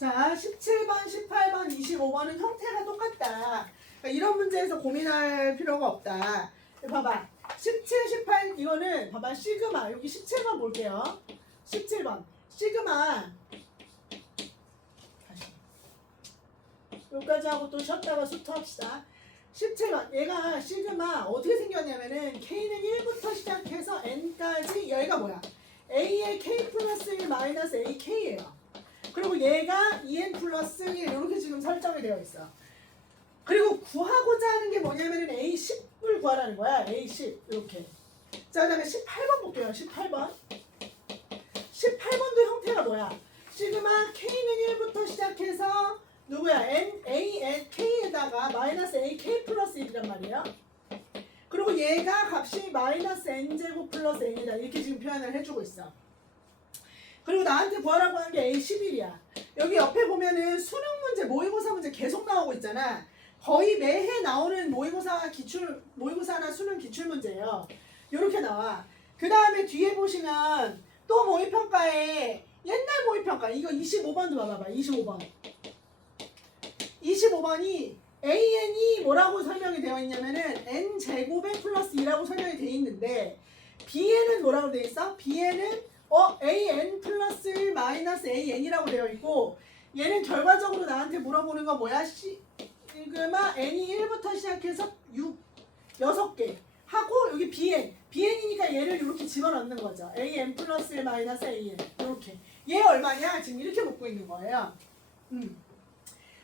자, 17번, 18번, 25번은 형태가 똑같다. 그러니까 이런 문제에서 고민할 필요가 없다. 봐봐. 17, 18 이거는 봐봐. 시그마. 여기 17번 볼게요. 17번. 시그마. 다시. 여기까지 하고 또 쉬었다가 수트합시다. 17번. 얘가 시그마 어떻게 생겼냐면은 K는 1부터 시작해서 N까지 얘가 뭐야? A의 K 플러스 1 마이너스 AK예요. 그리고 얘가 2N 플러스 1 이렇게 지금 설정이 되어 있어. 그리고 구하고자 하는 게 뭐냐면은 A10을 구하라는 거야. A10 이렇게. 자, 그다음에 18번 볼게요. 18번. 18번도 형태가 뭐야? 시그마 K는 1부터 시작해서 누구야? N K에다가 마이너스 AK 플러스 1이란 말이에요. 그리고 얘가 값이 마이너스 N제곱 플러스 N이다. 이렇게 지금 표현을 해주고 있어. 그리고 나한테 구하라고 하는 게 A11이야. 여기 옆에 보면은 수능 문제, 모의고사 문제 계속 나오고 있잖아. 거의 매해 나오는 모의고사나 수능 기출 문제예요. 이렇게 나와. 그 다음에 뒤에 보시면 또 모의평가에 옛날 모의평가 이거 25번도 봐봐봐. 25번. 25번이 AN이 뭐라고 설명이 되어 있냐면은 N제곱에 플러스 2라고 설명이 되어 있는데 B에는 뭐라고 되어 있어? B에는 AN 플러스 1 마이너스 AN이라고 되어 있고 얘는 결과적으로 나한테 물어보는 거 뭐야? 시그마 N이 1부터 시작해서 6개 하고 여기 BN이니까 얘를 이렇게 집어넣는 거죠. AN 플러스 1 마이너스 AN 이렇게. 얘 얼마냐? 지금 이렇게 묻고 있는 거예요.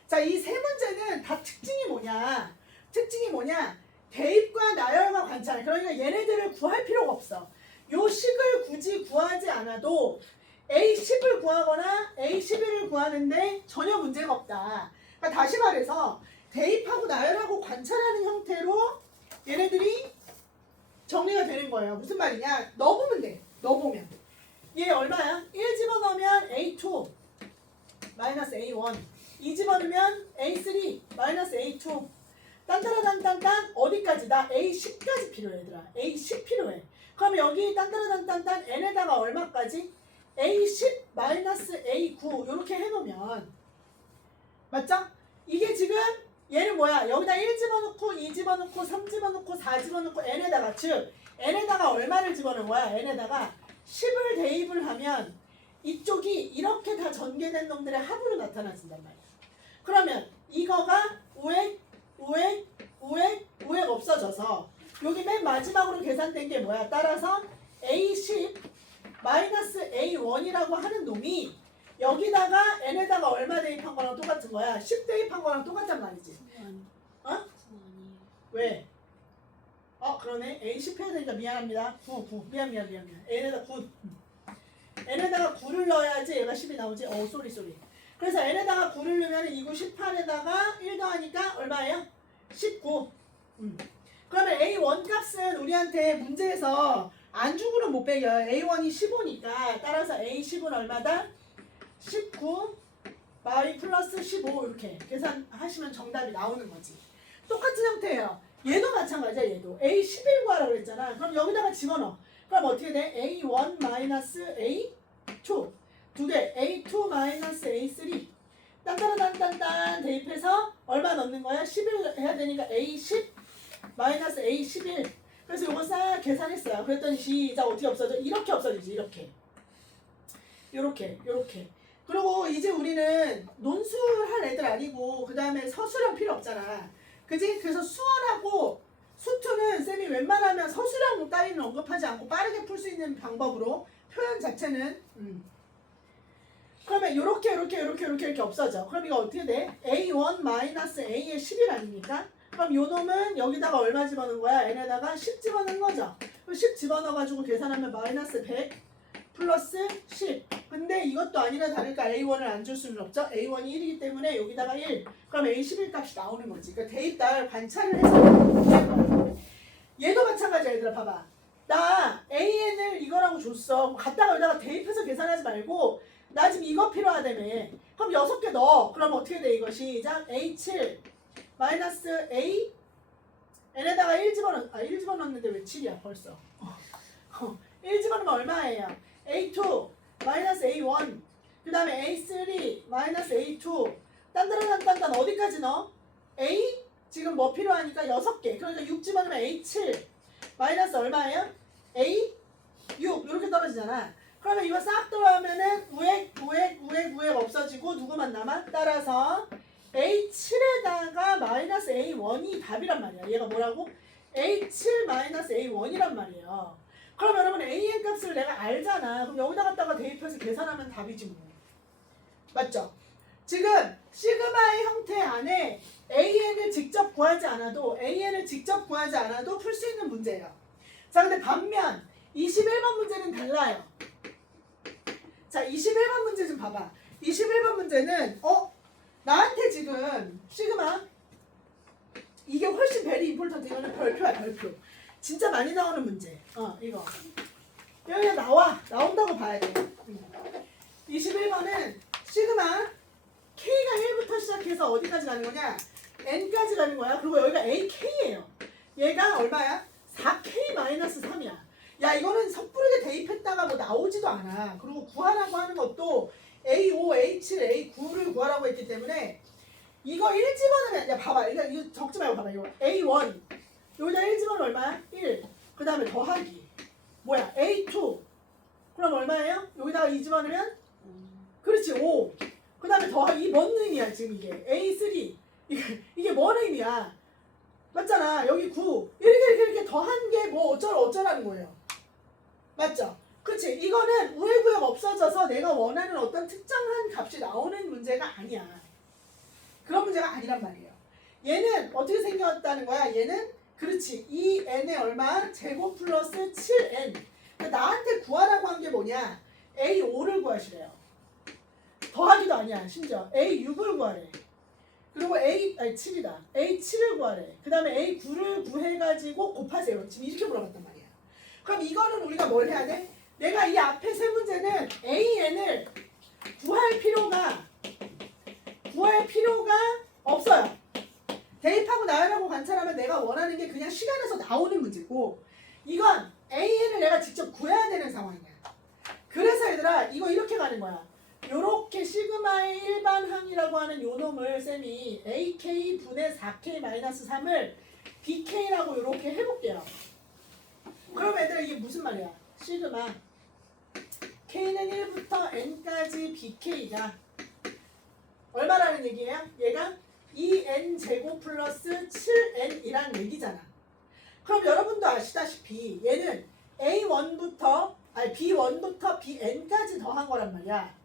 자, 이 세 문제는 다 특징이 뭐냐? 대입과 나열과 관찰. 그러니까 얘네들을 구할 필요가 없어. 요 식을 굳이 구하지 않아도 A10을 구하거나 A11을 구하는데 전혀 문제가 없다. 그러니까 다시 말해서 대입하고 나열하고 관찰하는 형태로 얘네들이 정리가 되는 거예요. 무슨 말이냐? 넣어보면 돼. 넣어보면. 얘 얼마야? 1 집어넣으면 A2 마이너스 A1 2 집어넣으면 A3 마이너스 A2 딴따라단딴딴 어디까지? 나 A10까지 필요해 얘들아. A10 필요해. 그럼 여기 딴따라단딴딴 N에다가 얼마까지? A10 마이너스 A9 이렇게 해놓으면 맞죠? 이게 지금 얘는 뭐야? 여기다 1 집어넣고 2 집어넣고 3 집어넣고 4 집어넣고 N에다가 즉 N에다가 얼마를 집어넣은 거야? N에다가 10을 대입을 하면 이쪽이 이렇게 다 전개된 놈들의 합으로 나타나진단 말이야. 그러면 이거가 5획 없어져서 여기 맨 마지막으로 계산된 게 뭐야? 따라서 A10 마이너스 A1이라고 하는 놈이 여기다가 N에다가 얼마 대입한 거랑 똑같은 거야? 10 대입한 거랑 똑같단 말이지. 어? 왜? 그러네. A10 해야 되니까 미안합니다. 9. 미안. N에다 9. N에다가 9를 넣어야지 얘가 10이 나오지. 쏘리. 그래서 N에다가 9를 넣으면 2, 9, 18에다가 1 더하니까 얼마예요? 19. 그러면 A1 값은 우리한테 문제에서 안중으로 못 빼겨요. A1이 15니까 따라서 A10은 얼마다? 19 y 플러스 15 이렇게 계산하시면 정답이 나오는 거지. 똑같은 형태예요. 얘도 마찬가지야. 얘도 A11 구하라고 그랬잖아. 그럼 여기다가 집어넣어. 그럼 어떻게 돼? A1 마이너스 A2 두 개 A2 마이너스 A3 딴따라딴딴딴 대입해서 얼마 넣는 거야? 11 해야 되니까 A10 마이너스 A11 그래서 이거 싹 계산했어요. 그랬더니 시작 어떻게 없어져? 이렇게 없어지지. 이렇게 그리고 이제 우리는 논술할 애들 아니고 그 다음에 서술형 필요 없잖아. 그지? 그래서 수원하고 수투는 쌤이 웬만하면 서술형 따위는 언급하지 않고 빠르게 풀 수 있는 방법으로 표현 자체는 그러면 이렇게 없어져. 그럼 이거 어떻게 돼? A1 마이너스 A의 10일 아닙니까? 그럼 요 놈은 여기다가 얼마 집어넣은 거야? N에다가 10 집어넣은 거죠. 그럼 10 집어넣어가지고 계산하면 마이너스 100 플러스 10. 근데 이것도 아니라 다를까 A1을 안 줄 수는 없죠. A1이 1이기 때문에 여기다가 1. 그럼 A11 값이 나오는 거지. 그러니까 대입 나열 관찰을 해서 얘도 마찬가지야. 얘들아 봐봐. 나 AN을 이거라고 줬어. 갖다가 여기다가 대입해서 계산하지 말고 나 지금 이거 필요하다며. 그럼 6개 넣어. 그럼 어떻게 돼 이거? 시작. A7 마이너스 A N에다가 1 집어넣었는데 왜 7이야 벌써. 1 집어넣으면 얼마예요? A2 마이너스 A1 그 다음에 A3 마이너스 A2 일단 어디까지 넣어? A 지금 뭐 필요하니까 6개. 그러니까 6 집어넣으면 A7 마이너스 얼마예요? A 6 이렇게 떨어지잖아. 그러면 이거 싹 들어가면은 우액 없어지고 누구만 남아? 따라서 A7에다가 마이너스 A1이 답이란 말이야. 얘가 뭐라고? A7 마이너스 A1이란 말이에요. 그럼 여러분 AN 값을 내가 알잖아. 그럼 여기다 갖다가 대입해서 계산하면 답이지 뭐. 맞죠? 지금 시그마의 형태 안에 AN을 직접 구하지 않아도 풀 수 있는 문제예요. 자, 근데 반면 21번 문제는 달라요. 자, 21번 문제 좀 봐봐. 21번 문제는 나한테 지금 시그마 이게 훨씬 베리 임포턴트. 이거는 별표야, 별표. 진짜 많이 나오는 문제. 이거 여기 나온다고 봐야 돼. 21번은 시그마 K가 1부터 시작해서 어디까지 가는 거냐? N까지 가는 거야. 그리고 여기가 AK예요. 얘가 얼마야? 4K-3이야. 야, 이거는 섣부르게 대입했다가 뭐 나오지도 않아. 그리고 구하라고 하는 것도 A5, A7, A9를 구하라고 했기 때문에 이거 1 집어넣으면, 야 봐봐, 일단 이거 적지 말고 봐봐. 이거 A1 여기다 1 집어넣으면 얼마야? 1. 그 다음에 더하기 뭐야? A2 그럼 얼마예요? 여기다가 2 집어넣으면 그렇지 5. 그 다음에 더하기. 뭔 의미야 지금 이게? A3 이게 뭔 의미야? 맞잖아. 여기 9 이렇게 더한 게 뭐 어쩌라는 거예요. 맞죠? 그치? 이거는 우회구역 없어져서 내가 원하는 어떤 특정한 값이 나오는 문제가 아니야. 그런 문제가 아니란 말이에요. 얘는 어떻게 생겼다는 거야? 얘는 그렇지 2n에 얼마? 제곱 플러스 7n. 그러니까 나한테 구하라고 한 게 뭐냐? A5를 구하시래요. 더하기도 아니야. 심지어 A6을 구하래. 그리고 7이다. A7을 구하래. 그 다음에 A9를 구해가지고 곱하세요. 지금 이렇게 물어봤단 말이야. 그럼 이거는 우리가 뭘 해야 돼? 내가 이 앞에 세 문제는 AN을 구할 필요가 없어요. 대입하고 나열하고 관찰하면 내가 원하는 게 그냥 시간에서 나오는 문제고, 이건 AN을 내가 직접 구해야 되는 상황이야. 그래서 얘들아 이거 이렇게 가는 거야. 요렇게 시그마의 일반항이라고 하는 요 놈을 쌤이 AK 분의 4K-3을 BK라고 요렇게 해볼게요. 그럼 얘들아 이게 무슨 말이야? 시그마 K는 1부터 N까지 BK가 얼마라는 얘기예요? 얘가 2N제곱 플러스 7N이란 얘기잖아. 그럼 여러분도 아시다시피 얘는 B1부터 Bn까지 더한 거란 말이야.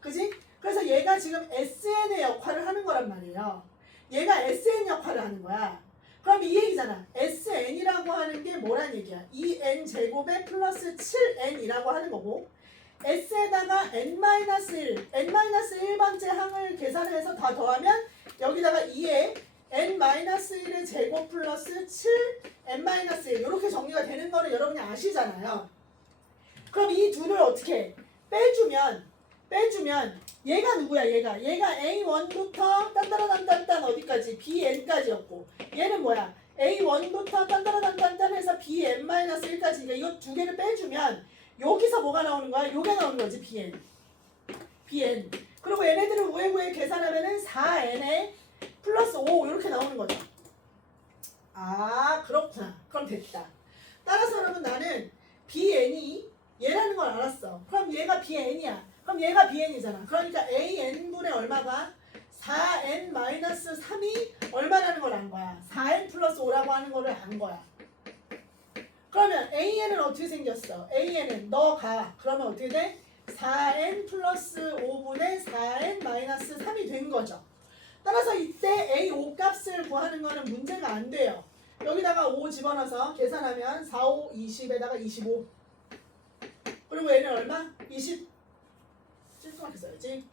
그지? 그래서 얘가 지금 SN의 역할을 하는 거란 말이에요. 얘가 SN 역할을 하는 거야. 그럼 이 얘기잖아. SN이라고 하는 게 뭐란 얘기야? 2N제곱에 플러스 7N이라고 하는 거고, S에다가 N-1, N-1번째 항을 계산해서 다 더하면 여기다가 2에 N-1의 제곱 플러스 7N-1 이렇게 정리가 되는 거는 여러분이 아시잖아요. 그럼 이 둘을 어떻게 해? 빼주면 얘가 누구야? 얘가 A1부터 딴따라단딴딴 어디까지? BN까지였고, 얘는 뭐야? A1부터 딴따라단딴딴 해서 BN-1까지. 그러니까 이거 두 개를 빼주면 여기서 뭐가 나오는 거야? 요게 나오는 거지. BN. 그리고 얘네들을 우회구에 계산하면은 4N에 플러스 5 이렇게 나오는 거죠. 아, 그렇구나. 그럼 됐다. 따라서 여러분 나는 BN이 얘라는 걸 알았어. 그럼 얘가 BN이야. 그럼 얘가 BN이잖아. 그러니까 AN분의 얼마가? 4N-3이 얼마라는 걸 안 거야. 4N 플러스 5라고 하는 거를 안 거야. 그러면 AN은 어떻게 생겼어? AN은 너 가. 그러면 어떻게 돼? 4N 플러스 5분의 4N-3이 된 거죠. 따라서 이때 A5 값을 구하는 거는 문제가 안 돼요. 여기다가 5 집어넣어서 계산하면 4, 5, 20에다가 25. 그리고 얘는 얼마? 20. 찔끔하게 써야지.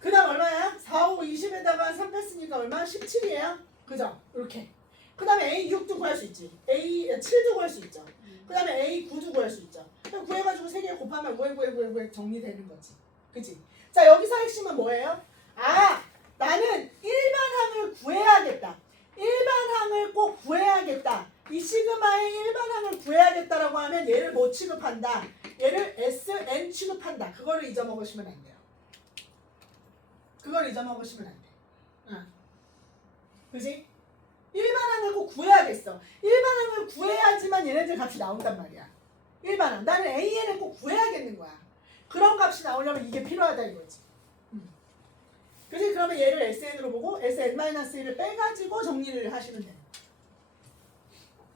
그 다음 얼마야? 4, 5, 20에다가 3 뺐으니까 얼마? 17이에요. 그죠? 이렇게. 그 다음에 A6도 구할 수 있지. A7도 구할 수 있죠. 그 다음에 A9도 구할 수 있죠. 그럼 구해가지고 3개 곱하면 우에 정리되는 거지. 그치? 자, 여기서 핵심은 뭐예요? 아, 나는 일반항을 구해야겠다. 일반항을 꼭 구해야겠다. 이 시그마의 일반항을 구해야겠다라고 하면 얘를 뭐 취급한다? 얘를 SN 취급한다. 그거를 잊어먹으시면 안 돼요. 그걸 잊어먹으시면 안 돼. 응. 그지? 일반항을 꼭 구해야겠어. 일반항을 구해야지만 얘네들 값이 나온단 말이야. 일반항. 나는 AN을 꼭 구해야겠는 거야. 그런 값이 나오려면 이게 필요하다 이거지. 그지? 그러면 얘를 SN으로 보고 SN-1을 빼가지고 정리를 하시면 돼.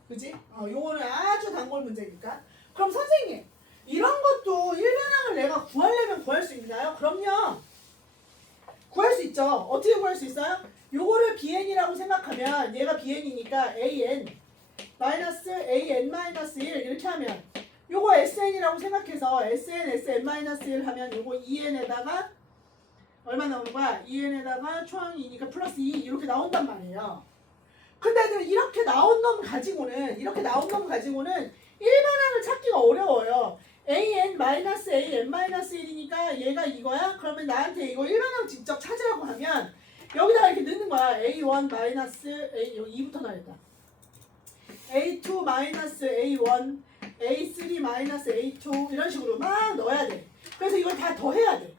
그지? 요거는 아주 단골 문제니까. 그럼 선생님, 이런 것도 일반항을 내가 구하려면 구할 수 있나요? 그럼요. 구할 수 있죠. 어떻게 구할 수 있어요? 요거를 BN이라고 생각하면 얘가 BN이니까 AN 마이너스 AN 마이너스 1 이렇게 하면 요거 SN이라고 생각해서 SN, SN-1 하면 요거 EN에다가 얼마 나오는 거야? EN에다가 초항이니까 플러스 2 이렇게 나온단 말이에요. 근데 이렇게 나온 놈 가지고는 일반항을 찾기가 어려워요. AN-AN-1이니까 얘가 이거야? 그러면 나한테 이거 일반항 직접 찾으라고 하면 여기다가 이렇게 넣는 거야. A1 마이너스 A 여기 2부터 나왔다. A2 마이너스 A1 A3 마이너스 A2 이런 식으로 막 넣어야 돼. 그래서 이걸 다 더해야 돼.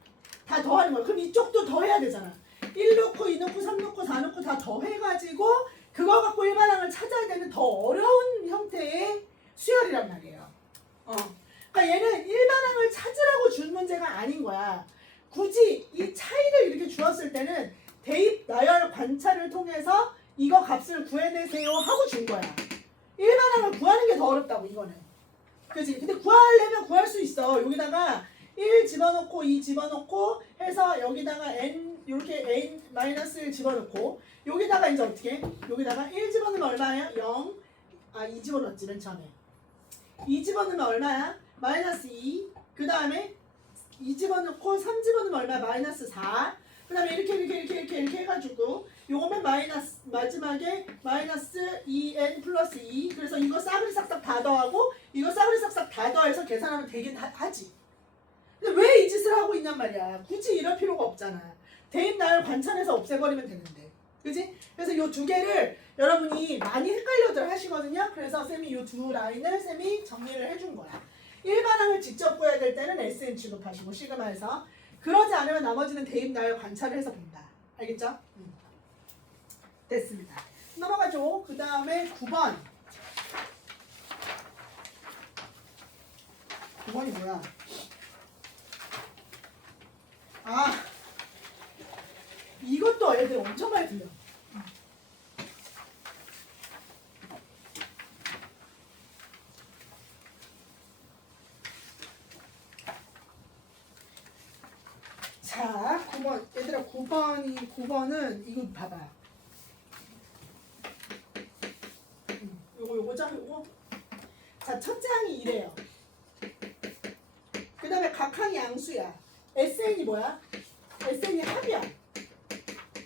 다 더하는 거야. 그럼 이쪽도 더해야 되잖아. 1 넣고 2 넣고 3 넣고 4 넣고 다 더해가지고 그거 갖고 일반항을 찾아야 되는 더 어려운 형태의 수열이란 말이에요. 그러니까 얘는 일반항을 찾으라고 준 문제가 아닌 거야. 굳이 이 차이를 이렇게 주었을 때는 대입 나열 관찰을 통해서 이거 값을 구해내세요 하고 준 거야. 일반항을 구하는 게 더 어렵다고 이거는. 그치? 근데 구하려면 구할 수 있어. 여기다가 1 집어넣고 2 집어넣고 해서 여기다가 n 이렇게 n-1 집어넣고 여기다가 이제 어떻게? 여기다가 1 집어넣으면 얼마야? 0. 2 집어넣었지 맨 처음에. 2 집어넣으면 얼마야? 마이너스 2. 그 다음에 2 집어넣고 3 집어넣으면 얼마야? 마이너스 4. 그 다음에 이렇게 해가지고 요거면 마이너스 마지막에 마이너스 2n 플러스 2. 그래서 이거 싸그리 싹싹 다 더하고 이거 싸그리 싹싹 다 더해서 계산하면 되긴 하지. 근데 왜 이 짓을 하고 있냔 말이야. 굳이 이럴 필요가 없잖아. 대입 나열 관찰해서 없애버리면 되는데. 그지? 그래서 요 두 개를 여러분이 많이 헷갈려들 하시거든요. 그래서 쌤이 요 두 라인을 쌤이 정리를 해준 거야. 일반항을 직접 구해야 될 때는 SN 취급하시고 시그마에서 그러지 않으면 나머지는 대입 나열 관찰을 해서 본다. 알겠죠? 됐습니다. 넘어가죠. 그 다음에 9번. 9번이 뭐야? 이것도 애들 엄청 많이 들려. 자, 9번. 얘들아, 9번은 이거 봐봐. 요거. 자, 첫째 항이 이래요. 그 다음에 각 항이 양수야. SN이 뭐야? SN이 합이야.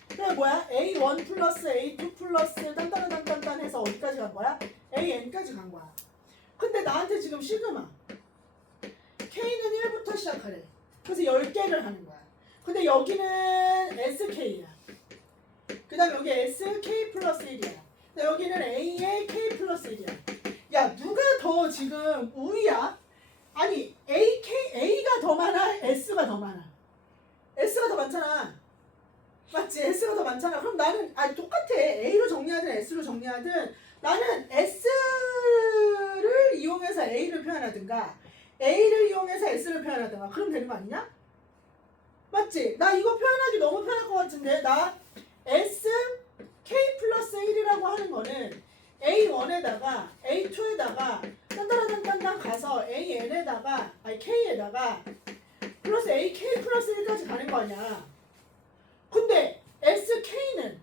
그래 뭐야? A1 플러스 A2 플러스 딴딴딴딴 해서 어디까지 간 거야? AN까지 간 거야. 근데 나한테 지금 시그마 K는 1부터 시작하래. 그래서 10개를 하는 거야. 근데 여기는 SK야. 그 다음에 여기 SK 플러스 1이야. 여기는 A의 K 플러스 1이야. 야, 누가 더 지금 우위야? 아니, A가 더 많아? S가 더 많아? S가 더 많잖아. 맞지? S가 더 많잖아. 그럼 나는 똑같아. A로 정리하든 S로 정리하든 나는 S를 이용해서 A를 표현하든가 A를 이용해서 S를 표현하든가 그럼 되는 거 아니냐? 맞지? 나 이거 표현하기 너무 편할 것 같은데 나 S K 플러스 1이라고 하는 거는 A1에다가 A2에다가 딴따라딴딴 가서 AN에다가 K에다가 플러스 AK 플러스 1까지 가는 거 아니야. 근데 SK는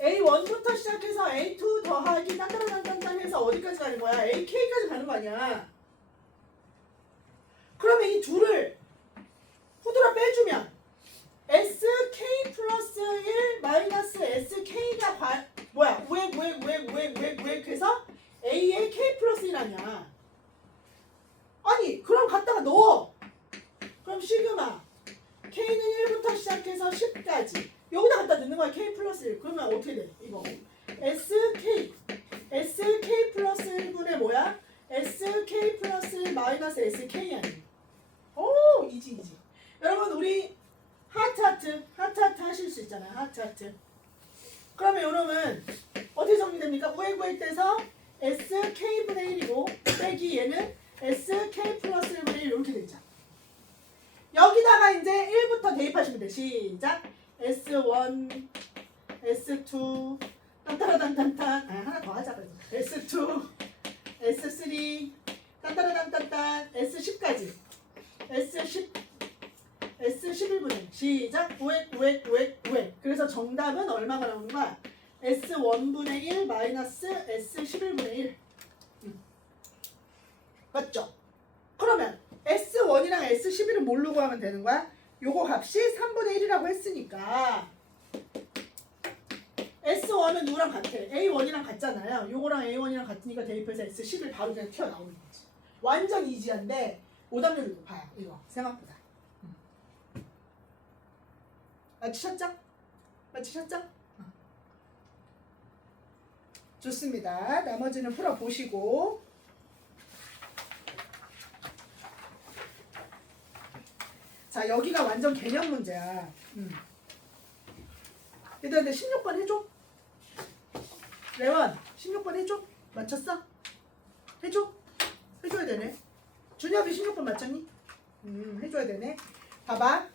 A1부터 시작해서 A2 더하기 딴따라딴딴 해서 어디까지 가는 거야? AK까지 가는 거 아니야. 그러면 이 둘을 후드로 빼주면 SK 플러스 1 마이너스 SK가 뭐야? 우액 해서 A의 K 플러스 1 아니야. 아니 그럼 갖다가 넣어. 그럼 시그마 K는 1부터 시작해서 10까지 여기다 갖다 넣는 거야. K 플러스 1. 그러면 어떻게 돼? 이거 SK 플러스 1분의 뭐야? SK 플러스 1 마이너스 SK 아니야. 오 이지. 여러분 우리 하트 하트 하실 수 있잖아요. 하트. 그러면 요놈은 어떻게 정리됩니까? 우에 구획돼서 SK분의 1이고 빼기 얘는 SK 플러스 1분의 1 이렇게 되죠. 여기다가 이제 1부터 대입하시면 돼. 시작. S1, S2, 딴따라단딴딴. 하나 더 하자. 그래서 S2, S3, 딴따라단딴딴, S10까지. S10, S11분의 시작. 우액. 그래서 정답은 얼마가 나오는 거야? S1분의 1 마이너스 S11분의 1. 맞죠? 그러면 S1이랑 S11은 뭘로 구하면 되는 거야? 요거 값이 3분의 1이라고 했으니까 S1은 누구랑 같아? A1이랑 같잖아요. 요거랑 A1이랑 같으니까 대입해서 S11 바로 그냥 튀어나오는 거지. 완전 이지한데 오답률이 높아요. 이거 생각보다. 맞추셨죠? 좋습니다. 나머지는 풀어보시고 자, 여기가 완전 개념 문제야. 일단 16번 해줘. 레원 16번 해줘. 맞췄어? 해줘야 되네. 준엽이 16번 맞췄니? 해줘야 되네. 봐봐.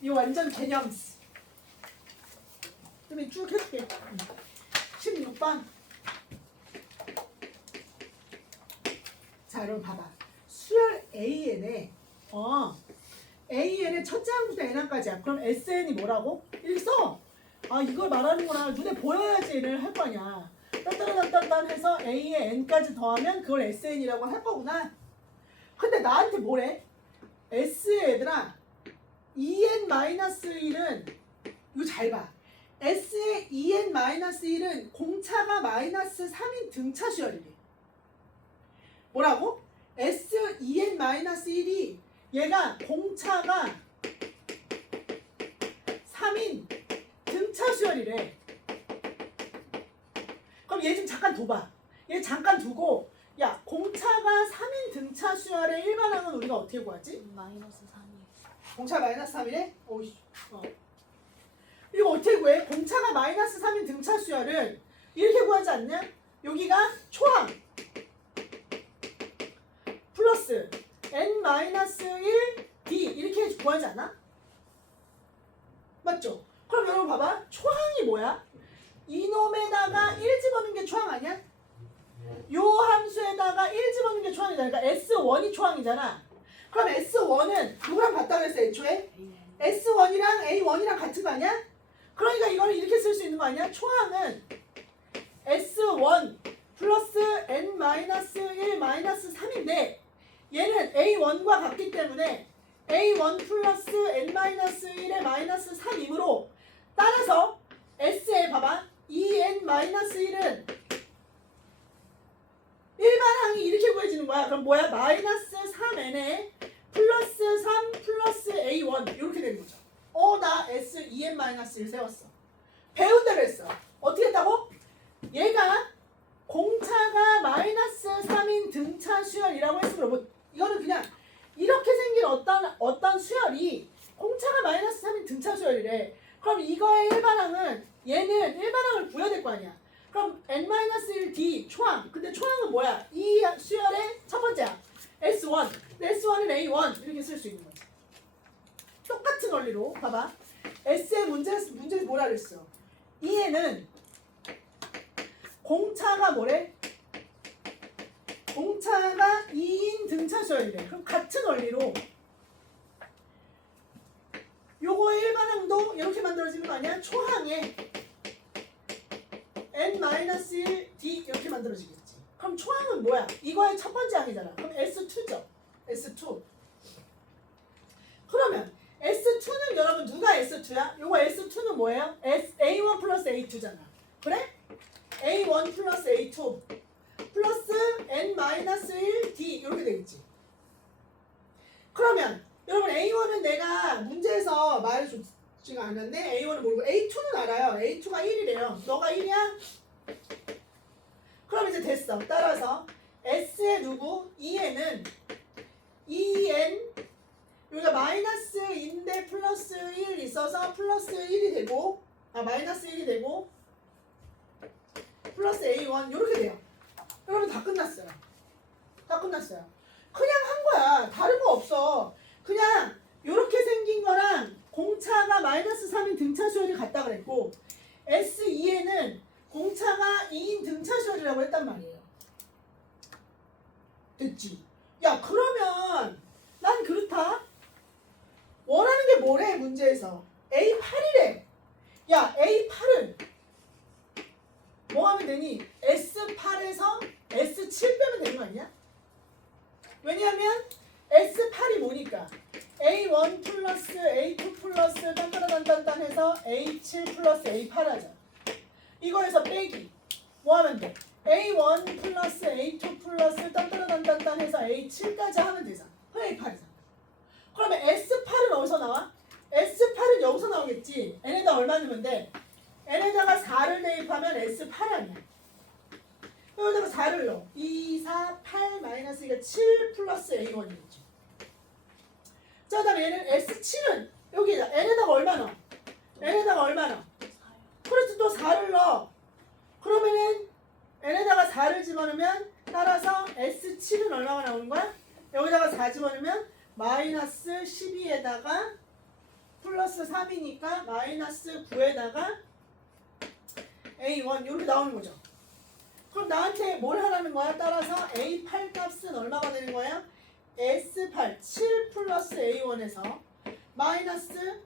이거 완전 개념. 좀 쭉 해줄게. 16번. 자, 그럼 봐봐. 수열 AN에 AN의 첫째 항부터 N항까지야. 그럼 SN이 뭐라고? 이렇게 써. 아, 이걸 말하는구나. 눈에 보여야지 N을 할 거 아니야. 딴딴딴딴 해서 A에 N까지 더하면 그걸 SN이라고 할 거구나. 근데 나한테 뭐래? S에 얘들아 2n-1은 이거 잘 봐. S의 2n-1은 공차가 마이너스 3인 등차 수열이래. 뭐라고? S 2n-1이 얘가 공차가 3인 등차 수열이래. 그럼 얘 좀 잠깐 둬봐. 얘 잠깐 두고 야, 공차가 3인 등차 수열의 일반항은 우리가 어떻게 구하지? 마이너스 3이. 공차 마이너스 3이래? 오이씨. 이거 어떻게 구해? 공차가 마이너스 3인 등차 수열은 이렇게 구하지 않냐? 여기가 초항 플러스 n-1 d 이렇게 구하지 않아? 맞죠? 그럼 여러분 봐봐. 초항이 뭐야? 이놈에다가 1 집어넣는 게 초항 아니야? 요 함수에다가 1 집어넣는 게 초항이잖아. 그러니까 S1이 초항이잖아. 그럼 S1은 누구랑 같다 그랬어 애초에? S1이랑 A1이랑 같은 거 아니야? 그러니까 이거를 이렇게 쓸 수 있는 거 아니야? 초항은 S1 플러스 n-1 마이너스 3인데 얘는 A1과 같기 때문에 A1 플러스 n-1의 마이너스 3이므로 따라서 S에 봐봐 2n-1은 일반항이 이렇게 구해지는 거야. 그럼 뭐야? 마이너스 3n에 플러스 3 플러스 A1 이렇게 되는 거죠. 나 S 2n-1 세웠어. 배운 대로 했어. 어떻게 했다고? 얘가 공차가 마이너스 3인 등차 수열이라고 했으므로 뭐 이거는 그냥 이렇게 생긴 어떤 수열이 공차가 마이너스 3인 등차 수열이래. 그럼 이거의 일반항은 얘는 일반항을 구해야 될 거 아니야. 그럼 n-1d 초항. 근데 초항은 뭐야? 이 수열의 첫 번째야. S1. S1은 A1 이렇게 쓸 수 있는 거지. 똑같은 원리로 봐봐. S의 문제에서 뭐라 그랬어? 이에는 공차가 뭐래? 공차가 2인 등차 수열이래. 그럼 같은 원리로 요거의 일반항도 이렇게 만들어지는 거 아니야? 초항에 n-1d 이렇게 만들어지겠지. 그럼 초항은 뭐야? 이거의 첫 번째 항이잖아. 그럼 S2죠. S2. 그러면 S2는 여러분 누가 S2야? 요거 S2는 뭐예요? A1 플러스 A2잖아. 그래? A1 플러스 A2 플러스 n-1d 이렇게 되겠지. 그러면 여러분 A1은 내가 문제에서 말해주지가 않았네. A1은 모르고 A2는 알아요. A2가 1이래요. 너가 1이야? 그럼 이제 됐어. 따라서 S의 누구? 2n은 2n 여기가 마이너스인데 플러스 1 있어서 플러스 1이 되고 마이너스 1이 되고 플러스 A1 이렇게 돼요. 그러면 다 끝났어요. 다 끝났어요. 그냥 한 거야. 다른 거 없어. 그냥 이렇게 생긴 거랑 공차가 마이너스 3인 등차 수열이 같다 그랬고 S2에는 공차가 2인 등차 수열이라고 했단 말이에요. 됐지? 야 그러면 난 그렇다. 원하는 게 뭐래 문제에서? A8이래. 야 A8은 뭐 하면 되니? S8에서 S7 빼면 되는 거 아니야? 왜냐하면 S8이 뭐니까 A1 플러스 A2 플러스 딴따라단딴딴 해서 A7 플러스 A8 하자. 이거에서 빼기 뭐 하면 돼? A1 플러스 A2 플러스 딴따라단딴딴 해서 A7까지 하면 되잖아. 그럼 A8이잖아. 그러면 S8은 어디서 나와? S8은 여기서 나오겠지. n에다 얼마 넣으면 돼? n에다가 4를 대입하면 S8 아니야. 여기다가 4를 넣어. 2, 4, 8 마이너스 이게 7 플러스 A1이겠지. 자, 그 다음에 얘는 S7은 여기다 n에다가 얼마 넣어? n에다가 얼마 넣어? 그렇지, 또 4를 넣어. 그러면은 n에다가 4를 집어넣으면 따라서 S7은 얼마가 나오는 거야? 여기다가 4 집어넣으면 마이너스 12에다가 플러스 3이니까 마이너스 9에다가 A1 이렇게 나오는 거죠. 그럼 나한테 뭘 하라는 거야? 따라서 A8 값은 얼마가 되는 거야? S8 7 플러스 A1에서 마이너스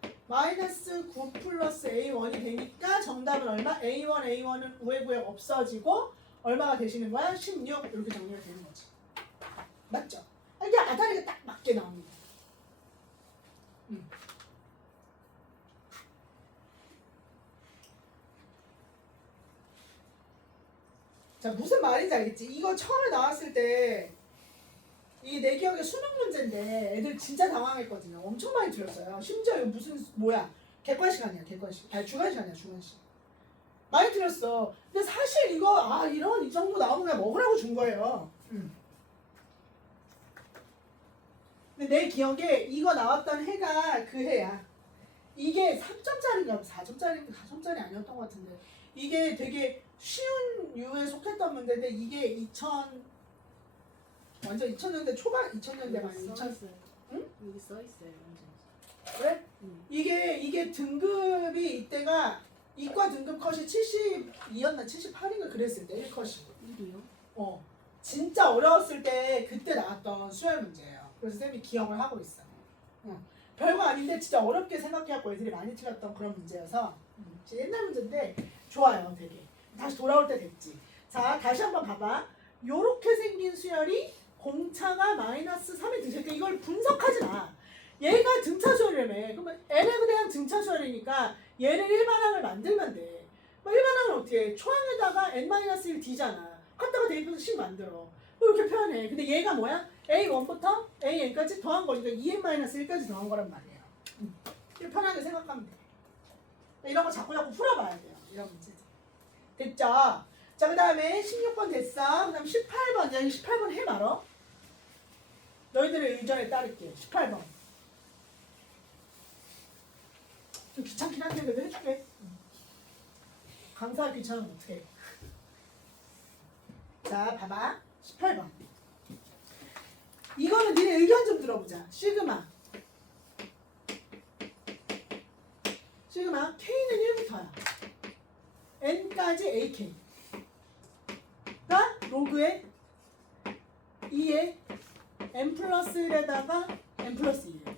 9 플러스 A1이 되니까 정답은 얼마? A1은 우회 구역 없어지고 얼마가 되시는 거야? 16 이렇게 정리가 되는 거지. 맞죠? 이게 아다리가 딱 맞게 나오는 거야. 자, 무슨 말인지 알겠지? 이거 처음에 나왔을 때 이게 내 기억에 수능 문제인데 애들 진짜 당황했거든요. 엄청 많이 들었어요. 심지어 이거 무슨 뭐야? 객관식 아니야, 객관식. 아니 주관식 아니야, 주관식. 많이 들었어. 근데 사실 이거 이런 이 정도 나오면 그냥 먹으라고 준 거예요. 근데 내 기억에 이거 나왔던 해가 그 해야. 이게 3점짜리인가 4점짜리인가 4점짜리 아니었던 것 같은데 이게 되게 쉬운 유에 속했던 문제인데 이게 완전 2000년대 초반 2000년대 말 2000. 응? 여기 써 있어요. 완전. 그래? 이게 등급이 이때가 이과 등급 컷이 72였나 78인가 그랬을 때 1컷이. 1이요? 진짜 어려웠을 때 그때 나왔던 수열 문제예요. 그래서 쌤이 기억을 하고 있어. 별거 아닌데 진짜 어렵게 생각해갖고 애들이 많이 틀렸던 그런 문제여서 진짜 옛날 문제인데 좋아요 되게. 다시 돌아올 때 됐지. 자 다시 한번 봐봐. 요렇게 생긴 수열이 공차가 마이너스 3이 등차. 이걸 분석하지 마. 얘가 등차 수열이라며. 그러면 n에 대한 등차 수열이니까 얘를 일반항을 만들면 돼. 일반항은 어떻게 해? 초항에다가 n-1 d잖아. 갖다가 대입해서 식 만들어. 이렇게 표현해. 근데 얘가 뭐야? A1부터 AN까지 더한 거니까 2n-1까지 더한 거란 말이에요. 이렇게 편하게 생각하면 돼. 이런 거 자꾸 풀어봐야 돼요. 이런 문제. 됐죠? 자, 그 다음에 16번 됐어. 그 다음 18번. 야, 18번 해 말어. 너희들의 의견에 따를게. 18번. 좀 귀찮긴 한데 그래도 해줄게. 강사 귀찮으면 어떡해. 자, 봐봐. 18번. 이거는 니네 의견 좀 들어보자. 시그마 K는 1부터야. N까지 AK. 가 로그에 2에 N 플러스 1에다가 N 플러스 2에.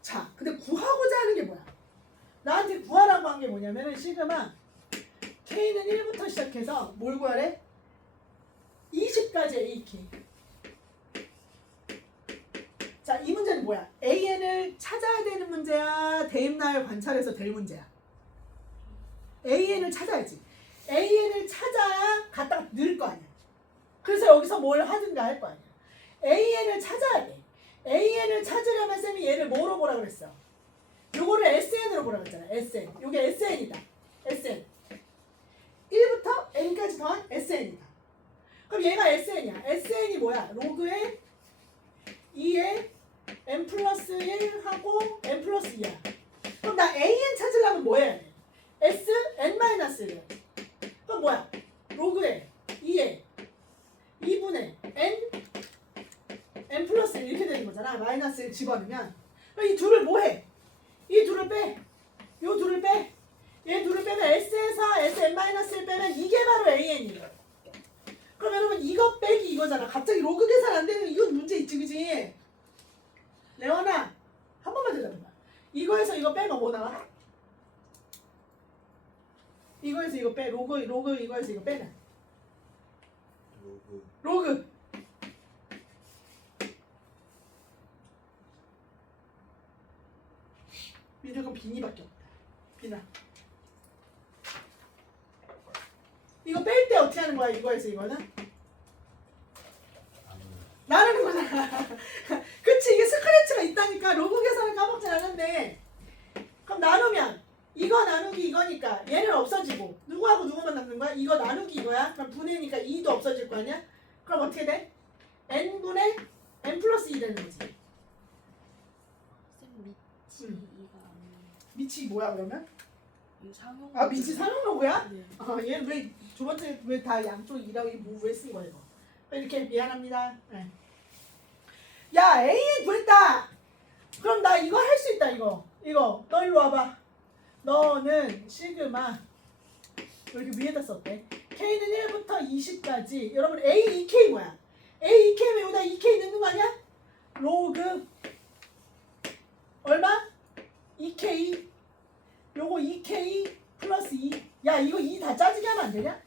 자, 근데 구하고자 하는 게 뭐야? 나한테 구하라고 한 게 뭐냐면은 시그마 K는 1부터 시작해서 뭘 구하래? 20까지 AK. 자, 이 문제는 뭐야? AN을 찾아야 되는 문제야? 대입나열 관찰해서 될 문제야? AN을 찾아야지. AN을 찾아야 갖다가 넣을 거 아니야. 그래서 여기서 뭘 하든가 할 거 아니야. AN을 찾아야 돼. AN을 찾으려면 쌤이 얘를 뭐로 보라 그랬어? 요거를 SN으로 보라 그랬잖아. SN. 요게 SN이다. SN. 1부터 N까지 더한 SN이다. 그럼 얘가 SN이야. SN이 뭐야? 로그에 2에 n 플러스 1 하고 n 플러스 2야. 그럼 나 AN 찾으려면 뭐 해야 돼? SN 마이너스 1. 그럼 뭐야? 로그에 2에 2분의 n 플러스 1 이렇게 되는 거잖아. 마이너스 1 집어넣으면. 그럼 이 둘을 뭐 해? 이 둘을 빼. 요 둘을 빼. 얘 둘을 빼면 S에서 Sn-1 빼면 이게 바로 AN이에요. 그럼 여러분 이거 빼기 이거잖아. 갑자기 로그 계산 안 되는 이건 문제 있지, 그지? 레원아, 한 번만 대답해봐. 이거에서 이거 빼면 뭐 나와? 이거에서 이거 빼. 로그 이거에서 이거 빼면. 로그. 민족은 비니밖에 없다. 비나. 이거 뺄 때 어떻게 하는 거야? 이거에서 이거는? 나누는 거잖아. 그치, 이게 스크래치가 있다니까. 로그 계산을 까먹진 않은데. 그럼 나누면 이거 나누기 이거니까 얘는 없어지고 누구하고 누구만 남는 거야? 이거 나누기 이거야. 그럼 분해니까 2도 없어질 거 아니야? 그럼 어떻게 돼? n분의 n 플러스 2 되는 거지. 쌤 미치가 미치 뭐야 그러면? 이 상용. 아 미치 상용 로그야? 네. 얘는 왜 두 번째 왜 다 양쪽 이라고 뭐왜쓴 거야 이거? 이렇게 미안합니다. 네. 야 AN 구했다. 그럼 나 이거 할 수 있다 이거. 너 일로 와봐. 너는 시그마 이렇게 위에다 썼대. K는 1부터 20까지. 여러분 A, EK 뭐야? A, EK면 여기다 EK 넣는 거 아니야? 로그 얼마? EK 요거 EK 플러스 2. 야 이거 2 다 짜지게 하면 안 되냐?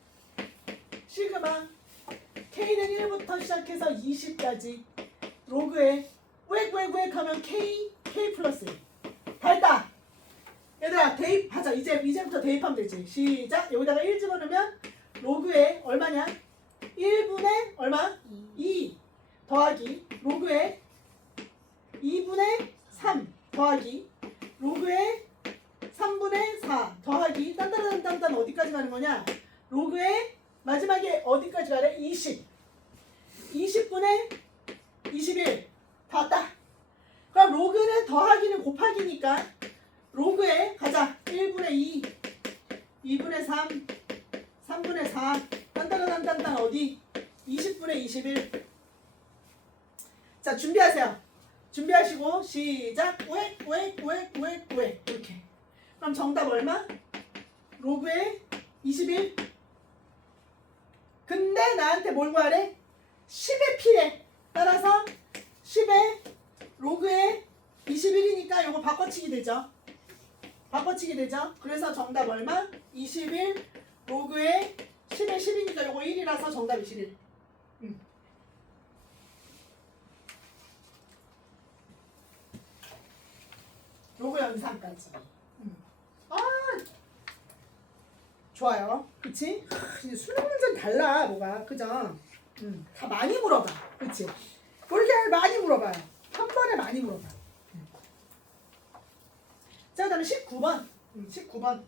시그마 K는 1부터 시작해서 20까지 로그에 왜 하면 K 플러스 1. 다 했다. 얘들아 대입하자. 이제부터 대입하면 되지. 시작. 여기다가 1 집어넣으면 로그에 얼마냐? 1분의 얼마? 2 더하기 로그에 2분의 3 더하기 로그에 3분의 4 더하기 딴딴딴딴 어디까지 가는 거냐? 로그에 마지막에 어디까지 가래? 20 20분의 21 다 왔다. 그럼 로그는 더하기는 곱하기니까 로그에 가자. 1분의 2 2분의 3 3분의 4 딴딴딴딴 어디? 20분의 21. 자 준비하세요. 준비하시고 시작. 왜 이렇게. 그럼 정답 얼마? 로그에 21. 근데 나한테 뭘 구하래? 10의 P래. 따라서 10의 로그에 21이니까 요거 바꿔치기 되죠. 그래서 정답 얼마? 21 로그에 10의 10이니까 요거 1이라서 정답 21. 로그 연산까지. 아 좋아요. 그치? 이제 수능 문제는 달라 뭐가. 그죠? 다 많이 물어봐. 그치? 그렇게 많이 물어봐요. 한 번에 많이 물어봐. 자, 그 다음에 19번. 19번.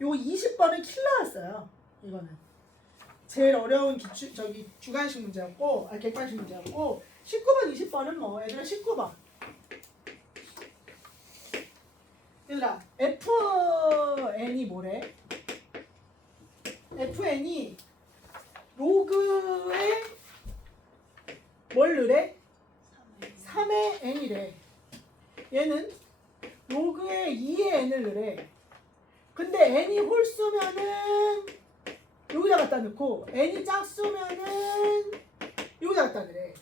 요거 20번은 킬러였어요. 이거는. 제일 어려운 주관식 문제였고, 객관식 문제였고, 19번, 20번은 뭐, 얘들아 19번. 얘들아, FN이 뭐래? FN이 로그에 뭘 넣으래? 3의 n이래. 얘는 로그에 2의 n을 넣으래. 근데 n이 홀수면은 여기다 갖다 넣고 n이 짝수면은 여기다 갖다 넣으래.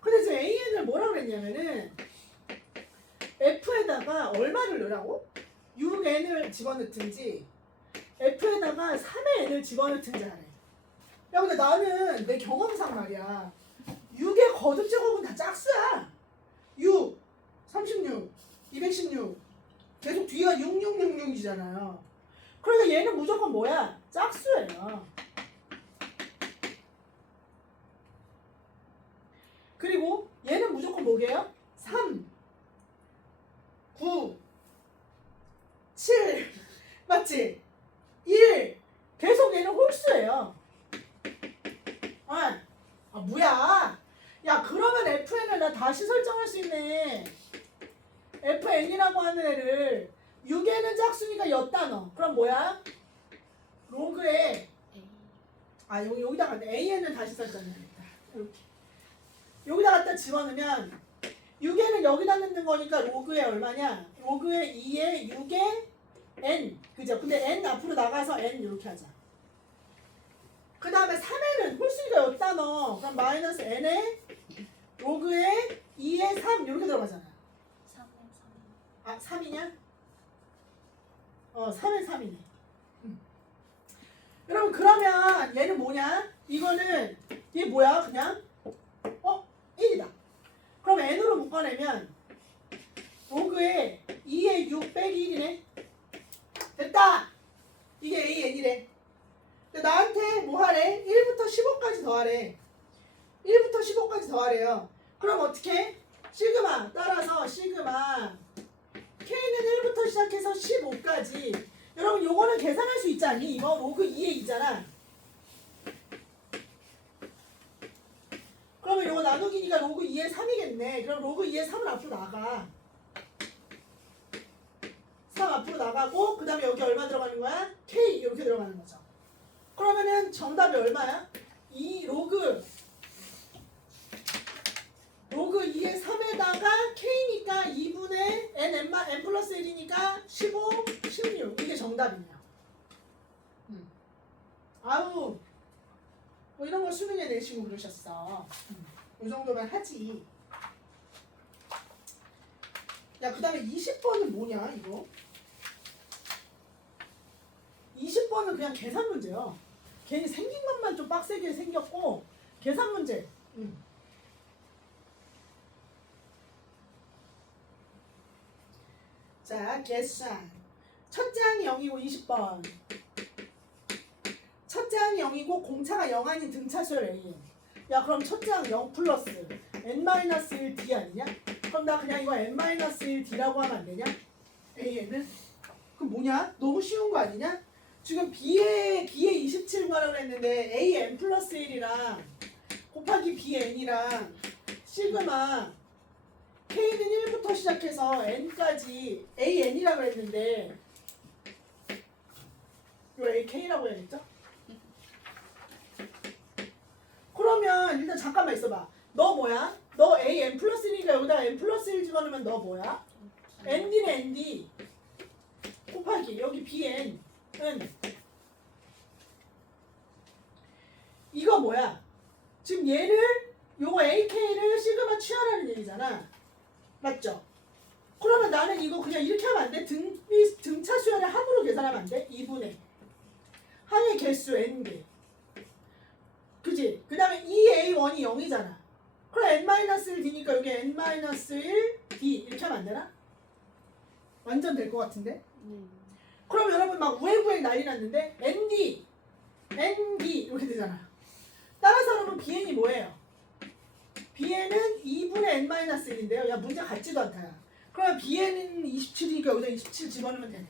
근데 지금 an을 뭐라 그랬냐면은 f에다가 얼마를 넣으라고? 6n을 집어넣든지 f에다가 3의 n을 집어넣든지 하래. 야 근데 나는 내 경험상 말이야 6의 거듭 제곱은 다 짝수야. 6, 36, 216 계속 뒤가 6666이잖아요. 그러니까 얘는 무조건 뭐야? 짝수예요. 그리고 얘는 무조건 뭐게요? 3, 9, 7 맞지? 1 계속 얘는 홀수예요. 야 그러면 fn을 나 다시 설정할 수 있네. fn이라고 하는 애를 6에는 짝수니까 였다 너. 그럼 뭐야? 로그에 A 여기다가 an을 다시 설정해야겠다. 이렇게 여기다 갖다 집어넣으면 6에는 여기다 넣는 거니까 로그에 얼마냐? 로그에 2에 6에 n 그죠? 근데 n 앞으로 나가서 n 이렇게 하자. 그 다음에 3에는 홀수가 였다 너. 그럼 마이너스 n에 로그에 2에 3 이렇게 들어가잖아. 3에 3. 아 3이냐? 3에 3이네. 여러분 그러면 얘는 뭐냐? 이거는 얘 뭐야 그냥? 1이다. 그럼 n으로 묶어내면 로그에 2에 6 빼기 1이네. 됐다. 이게 an이래. 근데 나한테 뭐 하래? 1부터 15까지 더하래. 1부터 15까지 더하래요. 그럼 어떻게? 시그마 따라서 시그마 K는 1부터 시작해서 15까지. 여러분 요거는 계산할 수 있지 않니? 이거 로그 2에 2잖아. 그러면 요거 나누기니까 로그 2에 3이겠네. 그럼 로그 2에 3은 앞으로 나가. 3 앞으로 나가고 그 다음에 여기 얼마 들어가는 거야? K 이렇게 들어가는 거죠. 그러면은 정답이 얼마야? 2 로그 2의 3에다가 K니까 2분의 n 플러스 1이니까 15, 16 이게 정답이네요. 아우 뭐 이런 거 수능에 내시고 그러셨어. 이 정도면 하지. 야 그 다음에 20번은 뭐냐 이거? 20번은 그냥 계산 문제요. 괜히 생긴 것만 좀 빡세게 생겼고 계산 문제. 자, 계산. 첫째 항이 0이고 20번. 첫째 항이 0이고 공차가 0 아닌 등차수열 A. 야 그럼 첫째 항 0 플러스 n-1d 아니냐? 그럼 나 그냥 이거 n-1d라고 하면 안 되냐? A는? 그럼 뭐냐? 너무 쉬운 거 아니냐? 지금 B에 27 구하라고 했는데 A n 플러스 1이랑 곱하기 B n이랑 시그마 K는 1부터 시작해서 n까지 AN이라고 했는데 이거 AK라고 해야겠죠? 그러면 일단 잠깐만 있어봐. 너 뭐야? 너 AN 플러스 1이니까 여기다가 n 플러스 1 집어넣으면 너 뭐야? ND는 ND 곱하기 여기 BN은 이거 뭐야? 지금 얘를 요거 AK를 시그마 취하라는 얘기잖아. 맞죠? 그러면 나는 이거 그냥 이렇게 하면 안 돼? 등차 수열의 합으로 계산하면 안 돼? 2분의 항의 개수 n개. 그지? 그 다음에 2a1이 0이잖아. 그럼 n-1d니까 여기 n-1d 이렇게 하면 안 되나? 완전 될 것 같은데? 그럼 여러분 막 우회구획 난리 났는데 nd, nd 이렇게 되잖아. 따라서 여러분 bn이 뭐예요? bn은 2분의 n-1인데요. 야 문제 같지도 않다. 야. 그러면 bn은 27이니까 여기다 27 집어넣으면 되네.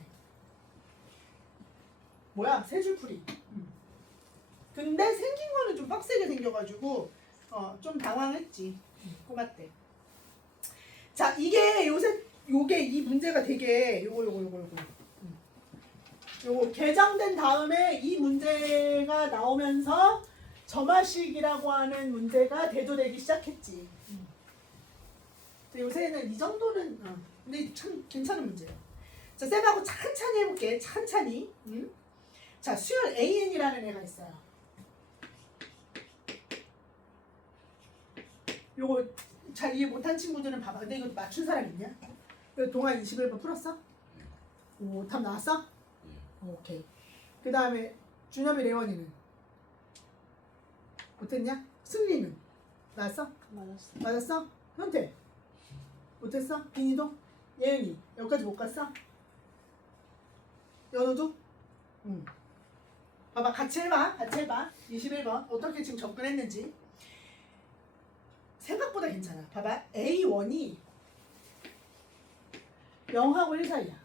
뭐야? 세 줄 풀이. 근데 생긴 거는 좀 빡세게 생겨가지고 좀 당황했지. 꼬마 때. 자 이게 요게 이 문제가 되게 요거 개정된 다음에 이 문제가 나오면서 점화식이라고 하는 문제가 대두되기 시작했지. 근데 요새는 이 정도는 근데 참 괜찮은 문제예요. 자 쌤하고 찬찬히 해볼게. 찬찬히. 자 수열 AN이라는 애가 있어요. 요거 잘 이해 못한 친구들은 봐봐. 근데 이거 맞춘 사람 있냐? 이거 동아 21번 풀었어? 오, 답 나왔어? 오케이. 그 다음에 준엽이 레원이는 못했냐? 승리는 나왔어? 맞았어. 맞았어? 현태 못했어? 빈이도? 예은이 여기까지 못 갔어? 연우도? 응. 봐봐 같이 해봐. 21번 어떻게 지금 접근했는지 생각보다 괜찮아. 봐봐 A1이 0하고 1 사이야.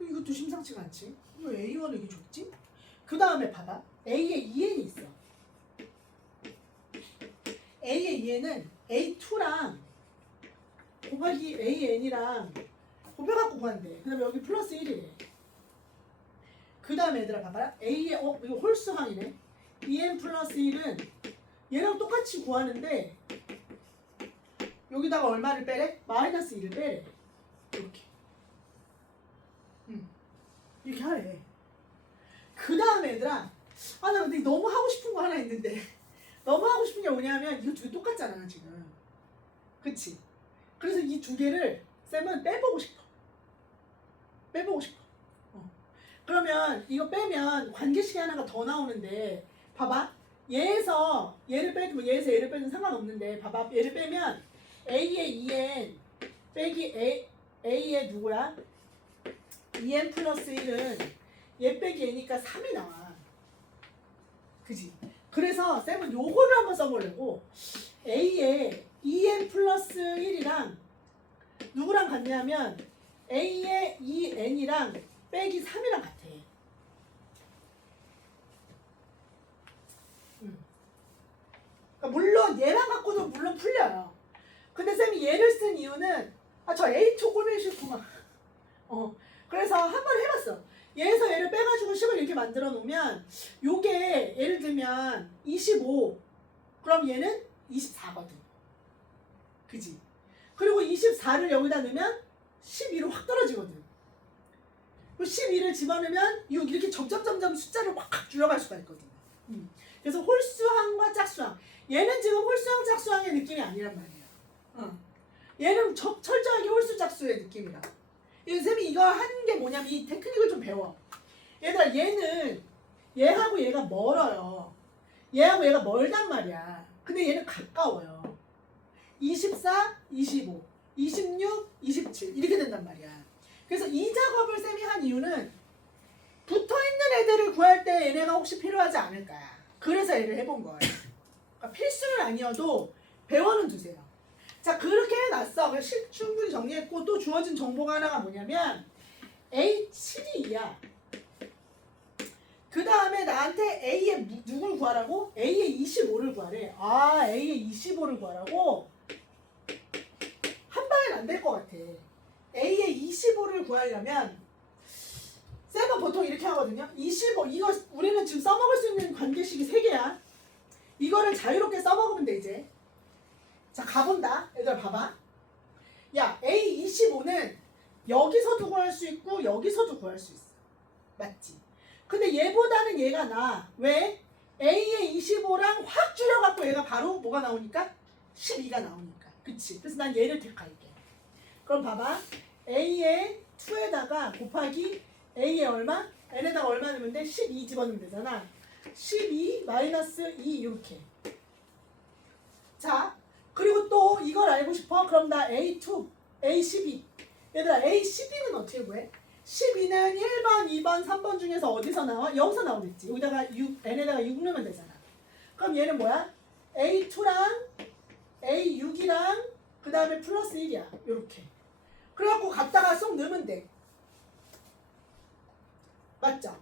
이것도 심상치가 않지. 이거 A1을 이게 줬지? 그 다음에 봐봐 A에 2n이 있어. A의 2n은 A2랑 곱하기 AN이랑 곱해갖고 구한대. 그 다음에 여기 플러스 1이래. 그 다음에 얘들아 봐봐라. A의 이거 홀수항이네. 2n 플러스 1은 얘랑 똑같이 구하는데 여기다가 얼마를 빼래? 마이너스 1을 빼래. 이렇게. 이렇게 하래. 그 다음에 얘들아, 아 나 근데 너무 하고 싶은 거 하나 있는데 너무 하고 싶은 게 뭐냐면 이거 두 개 똑같잖아 지금. 그치? 그래서 이 두 개를 쌤은 빼보고 싶어. 빼보고 싶어. 그러면 이거 빼면 관계식이 하나가 더 나오는데 봐봐. 얘에서 얘를 빼도 얘에서 얘를 빼도 상관없는데 봐봐. 얘를 빼면 A의 2n 빼기 A의 누구야? 2n 플러스 1은 얘 빼기 얘니까 3이 나와. 그지? 그래서 쌤은 요거를 한번 써보려고 A의 2n 플러스 1이랑 누구랑 같냐면 A의 2n이랑 빼기 3이랑 같아. 그러니까 물론 얘랑 갖고도 물론 풀려요. 근데 쌤이 얘를 쓴 이유는 저 A2 꼴보기 싫구만. 그래서 한번 해봤어. 얘에서 얘를 빼가지고 10을 이렇게 만들어 놓으면 요게 예를 들면 25 그럼 얘는 24거든. 그지? 그리고 24를 여기다 넣으면 12로 확 떨어지거든. 12를 집어넣으면 이렇게 점점 숫자를 확 줄여갈 수가 있거든. 그래서 홀수항과 짝수항. 얘는 지금 홀수항 짝수항의 느낌이 아니란 말이야. 얘는 철저하게 홀수 짝수의 느낌이라. 쌤이 이거 하는 게 뭐냐면 이 테크닉을 좀 배워. 얘들아 얘는 얘하고 얘가 멀어요. 얘하고 얘가 멀단 말이야. 근데 얘는 가까워요. 24, 25, 26, 27 이렇게 된단 말이야. 그래서 이 작업을 쌤이 한 이유는 붙어있는 애들을 구할 때 얘네가 혹시 필요하지 않을까. 그래서 얘를 해본 거예요. 그러니까 필수는 아니어도 배워는 두세요. 자 그렇게 해놨어. 그래서 충분히 정리했고 또 주어진 정보가 하나가 뭐냐면 A7이 2야. 그 다음에 나한테 A의 누굴 구하라고? A의 25를 구하래. 아 A의 25를 구하라고? 한 방엔 안 될 것 같아. A의 25를 구하려면 쌤은 보통 이렇게 하거든요. 25 이거 우리는 지금 써먹을 수 있는 관계식이 3개야. 이거를 자유롭게 써먹으면 돼 이제. 자 가본다. 얘들아 봐봐. 야 A25는 여기서도 구할 수 있고 여기서도 구할 수 있어. 맞지? 근데 얘보다는 얘가 나아. 왜? A의 25랑 확 줄여갖고 얘가 바로 뭐가 나오니까? 12가 나오니까. 그치? 그래서 난 얘를 택할게. 그럼 봐봐. A의 2에다가 곱하기 A의 얼마? N에다가 얼마 넣으면 돼? 12 집어넣으면 되잖아. 12 마이너스 2 이렇게. 자 그리고 또 이걸 알고 싶어? 그럼 나 A2, A12. 얘들아 A12는 어떻게 구해? 12는 1번, 2번, 3번 중에서 어디서 나와? 여기서 나오겠지. 여기다가 6, N에다가 6 넣으면 되잖아. 그럼 얘는 뭐야? A2랑 A6이랑 그 다음에 플러스 1이야. 요렇게. 그래갖고 갖다가 쏙 넣으면 돼. 맞죠?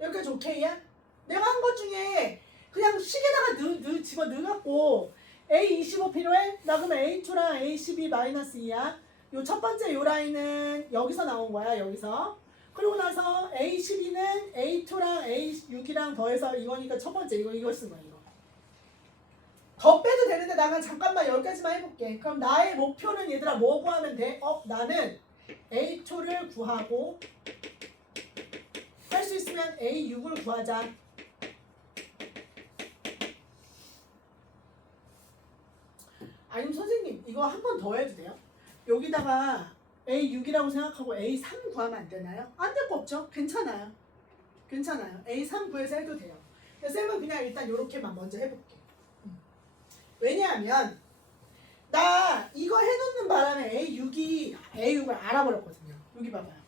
여기까지 오케이야? 내가 한 것 중에 그냥 식에다가 집어 넣어갖고 A25 필요해? 나 그러면 A2랑 A12 마이너스 2야. 요 첫 번째 요 라인은 여기서 나온 거야. 여기서. 그리고 나서 A12는 A2랑 A6이랑 더해서 이거니까 첫 번째 이거 쓴 거야. 이거. 더 빼도 되는데 나 그냥 잠깐만 여기까지만 해볼게. 그럼 나의 목표는 얘들아 뭐 구하면 돼? 나는 A2를 구하고 할 수 있으면 A6을 구하자. 아니면 선생님 이거 한 번 더 해도 돼요? 여기다가 A6이라고 생각하고 A3 구하면 안 되나요? 안 될 거 없죠? 괜찮아요. 괜찮아요. A3 구해서 해도 돼요. 쌤은 그냥 일단 이렇게만 먼저 해볼게. 왜냐하면 나 이거 해놓는 바람에 A6을 알아버렸거든요. 여기 봐봐요.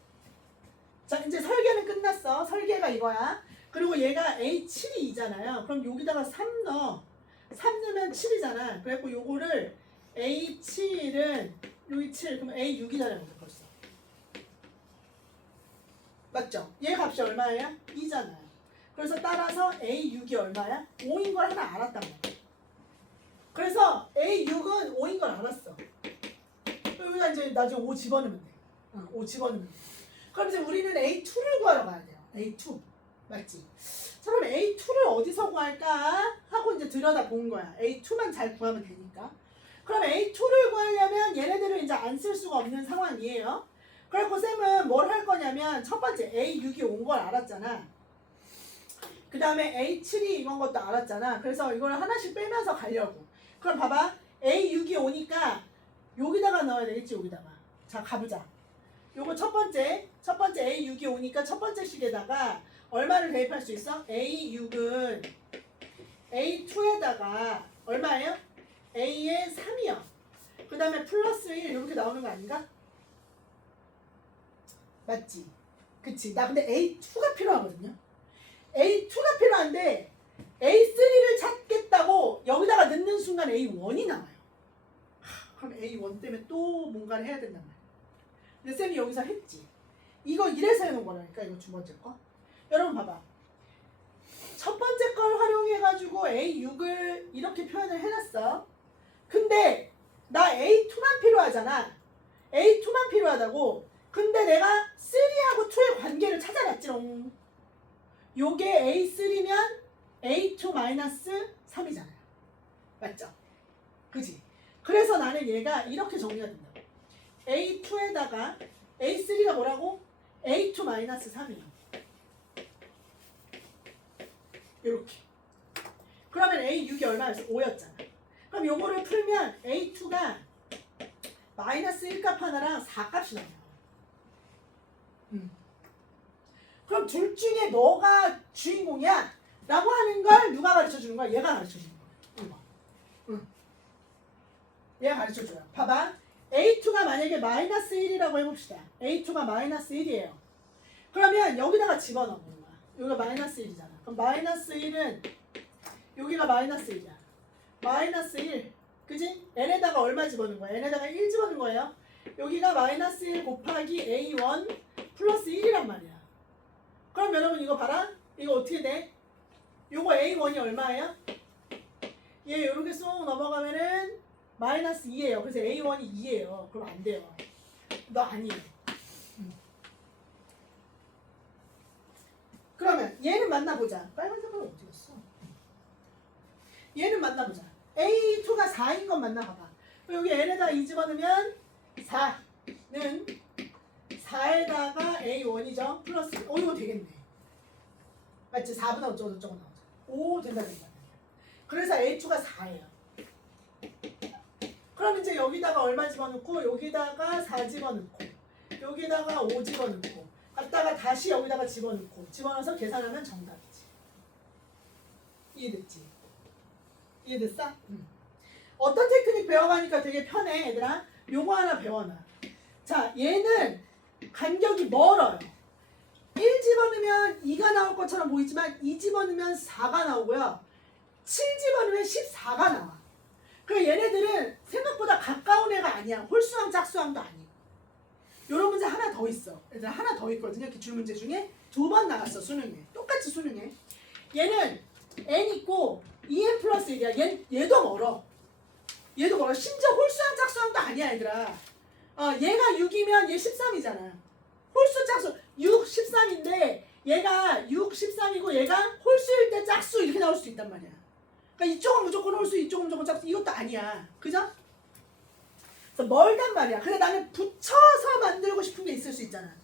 자 이제 설계는 끝났어. 설계가 이거야. 그리고 얘가 A7이 2잖아요. 그럼 여기다가 3 넣어. 3 넣으면 7이잖아. 그래갖고 요거를 A7은 여기 7 그럼 A6이잖아요. 벌써. 맞죠? 얘 값이 얼마예요? 2잖아요. 그래서 따라서 A6이 얼마야? 5인 걸 하나 알았단 말이야. 그래서 A6은 5인 걸 알았어. 여기다 이제 나중에 5 집어넣으면 돼. 5 집어넣으면 돼. 그럼 이제 우리는 A2를 구하러 가야 돼요. A2. 맞지? 자, 그럼 A2를 어디서 구할까? 하고 이제 들여다 본 거야. A2만 잘 구하면 되니까. 그럼 A2를 구하려면 얘네들을 이제 안 쓸 수가 없는 상황이에요. 그래서 쌤은 뭘 할 거냐면 첫 번째 A6이 온 걸 알았잖아. 그 다음에 A7이 이건 것도 알았잖아. 그래서 이걸 하나씩 빼면서 가려고. 그럼 봐봐. A6이 오니까 여기다가 넣어야 되겠지, 여기다가. 자, 가보자. 요거 첫 번째 A6이 오니까 첫 번째 식에다가 얼마를 대입할 수 있어? A6은 A2에다가 얼마예요? A의 3이요. 그 다음에 플러스 1 이렇게 나오는 거 아닌가? 맞지? 그치? 나 근데 A2가 필요하거든요. A2가 필요한데 A3를 찾겠다고 여기다가 넣는 순간 A1이 나와요. 그럼 A1 때문에 또 뭔가를 해야 된단 말이야. 근데 쌤이 여기서 했지. 이거 이래서 해놓은 거라니까, 이거 두 번째 거. 여러분 봐봐. 첫 번째 걸 활용해가지고 A6을 이렇게 표현을 해놨어. 근데 나 A2만 필요하잖아. A2만 필요하다고. 근데 내가 3하고 2의 관계를 찾아놨지롱. 요게 A3면 A2-3이잖아요. 맞죠? 그지? 그래서 나는 얘가 이렇게 정리가 된다고. A2에다가 A3가 뭐라고? A2-3이요. 이렇게. 그러면 A6이 얼마였어? 5였잖아. 그럼 요거를 풀면 A2가 마이너스 1값 하나랑 4값이 나와요. 그럼 둘 중에 뭐가 주인공이야? 라고 하는 걸 누가 가르쳐주는 거야? 얘가 가르쳐주는 거야. 이거. 얘가 가르쳐줘요. 봐봐. A2가 만약에 마이너스 1이라고 해봅시다. A2가 마이너스 1이에요. 그러면 여기다가 집어넣는 거야. 여기가 마이너스 1이잖아. 그럼 마이너스 1은 여기가 마이너스 1이야. 마이너스 1. 그지? n에다가 얼마 집어넣는 거야? n에다가 1 집어넣는 거예요. 여기가 마이너스 1 곱하기 A1 플러스 1이란 말이야. 그럼 여러분 이거 봐라. 이거 어떻게 돼? 요거 A1이 얼마예요? 얘 요렇게 쏙 넘어가면은 마이너스 2예요. 그래서 A1이 2예요. 그럼 안 돼요. 너 아니에요. 그러면 얘는 만나보자. 빨간 색깔 어디 갔어? 얘는 만나보자. A2가 4인 건 만나봐봐. 여기 n에다가 2 집어넣으면 4는 4에다가 A1이죠. 플러스 이거 되겠네. 맞지? 4보다 어쩌고저쩌고 나오죠. 오 된다. 그래서 A2가 4예요. 그럼 이제 여기다가 얼마 집어넣고 여기다가 4 집어넣고 여기다가 5 집어넣고 갔다가 다시 여기다가 집어넣고 집어넣어서 계산하면 정답이지. 이해됐지? 이해됐어? 어떤 테크닉 배워가니까 되게 편해 얘들아. 요거 하나 배워놔. 자 얘는 간격이 멀어요. 1 집어넣으면 2가 나올 것처럼 보이지만 2 집어넣으면 4가 나오고요. 7 집어넣으면 14가 나와. 그래 얘네들은 생각보다 가까운 애가 아니야. 홀수항 짝수항도 아니고. 요런 문제 하나 더 있어. 얘들아 하나 더 있거든요. 기출문제 중에 2번 나갔어. 수능에. 똑같이 수능에. 얘는 n 있고 2n 플러스 1이야. 얘도 멀어. 얘도 멀어. 심지어 홀수항 짝수항도 아니야 얘들아. 얘가 6이면 얘 13이잖아. 홀수 짝수 6, 13인데 얘가 6, 13이고 얘가 홀수일 때 짝수 이렇게 나올 수 있단 말이야. 그러니까 이쪽은 무조건 홀수, 이쪽은 무조건 짝수. 이것도 아니야. 그죠? 그래서 멀단 말이야. 근데 나는 붙여서 만들고 싶은 게 있을 수 있잖아.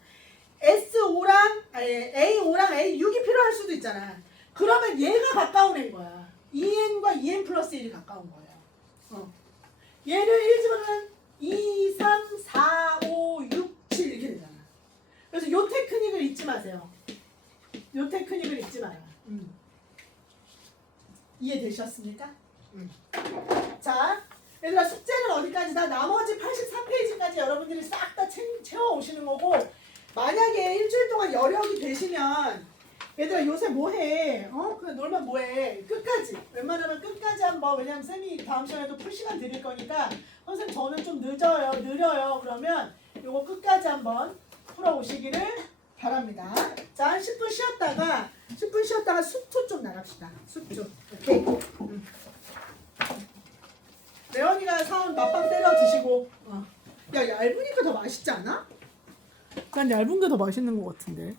S5랑 A5랑 A6이 필요할 수도 있잖아. 그러면 얘가 가까운 애인 거야. 2n과 2n 플러스 1이 가까운 거예요. 얘를 1 집어넣으면 2, 3, 4, 5, 6, 7 이렇게 되잖아. 그래서 요 테크닉을 잊지 마세요. 요 테크닉을 잊지 마라. 이해되셨습니까? 자, 얘들아 숙제는 어디까지다? 나머지 83페이지까지 여러분들이 싹 다 채워 오시는 거고, 만약에 일주일 동안 여력이 되시면 얘들아 요새 뭐해? 그냥 놀면 뭐해? 끝까지 웬만하면 끝까지 한번. 왜냐면 쌤이 다음 시간에도 풀 시간 드릴 거니까 선생님 저는 좀 느려요. 그러면 요거 끝까지 한번 풀어오시기를 바랍니다. 자, 10분 쉬었다가 숲투 좀 나갑시다. 숲투. 오케이. 레원이가 사온 맛빵 때려 드시고. 야 얇으니까 더 맛있지 않아? 난 얇은 게 더 맛있는 것 같은데.